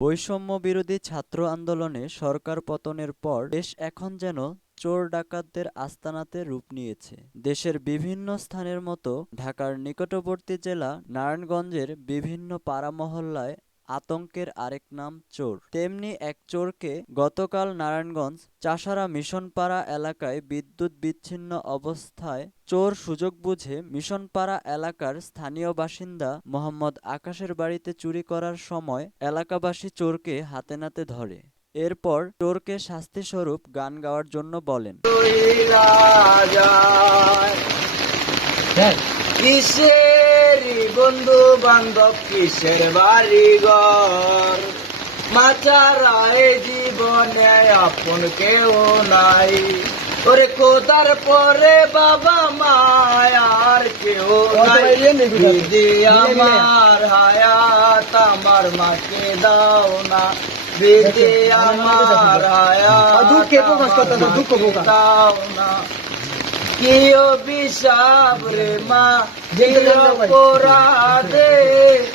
বৈষম্য বিরোধী ছাত্র আন্দোলনে সরকার পতনের পর দেশ এখন যেন চোর ডাকাতদের আস্তানাতে রূপ নিয়েছে। দেশের বিভিন্ন স্থানের মতো ঢাকার নিকটবর্তী জেলা নারায়ণগঞ্জের বিভিন্ন পাড়া মহল্লায় আতঙ্কের আরেক নাম চোর। তেমনি এক চোরকে গতকাল নারায়ণগঞ্জ চাষারা মিশনপাড়া এলাকায় বিদ্যুৎ বিচ্ছিন্ন অবস্থায় চোর সুযোগ বুঝে মিশনপাড়া এলাকার স্থানীয় বাসিন্দা মোহাম্মদ আকাশের বাড়িতে চুরি করার সময় এলাকাবাসী চোরকে হাতে নাতে ধরে। এরপর চোরকে শাস্তিস্বরূপ গান গাওয়ার জন্য বলেন। কিসের বন্ধু বান্ধব, কিসের বাড়ি ঘর, মাচারায় জীবনে আপন কেউ নাই। ওরে খোদার পরে বাবা মায়ার কেউ নাই। দিদি আমার হায়াত আমার মাকে দাও না, দিদি আমার হায়াত দাও না। কি অভিশাপ রে মা, দিল পোড়া দে।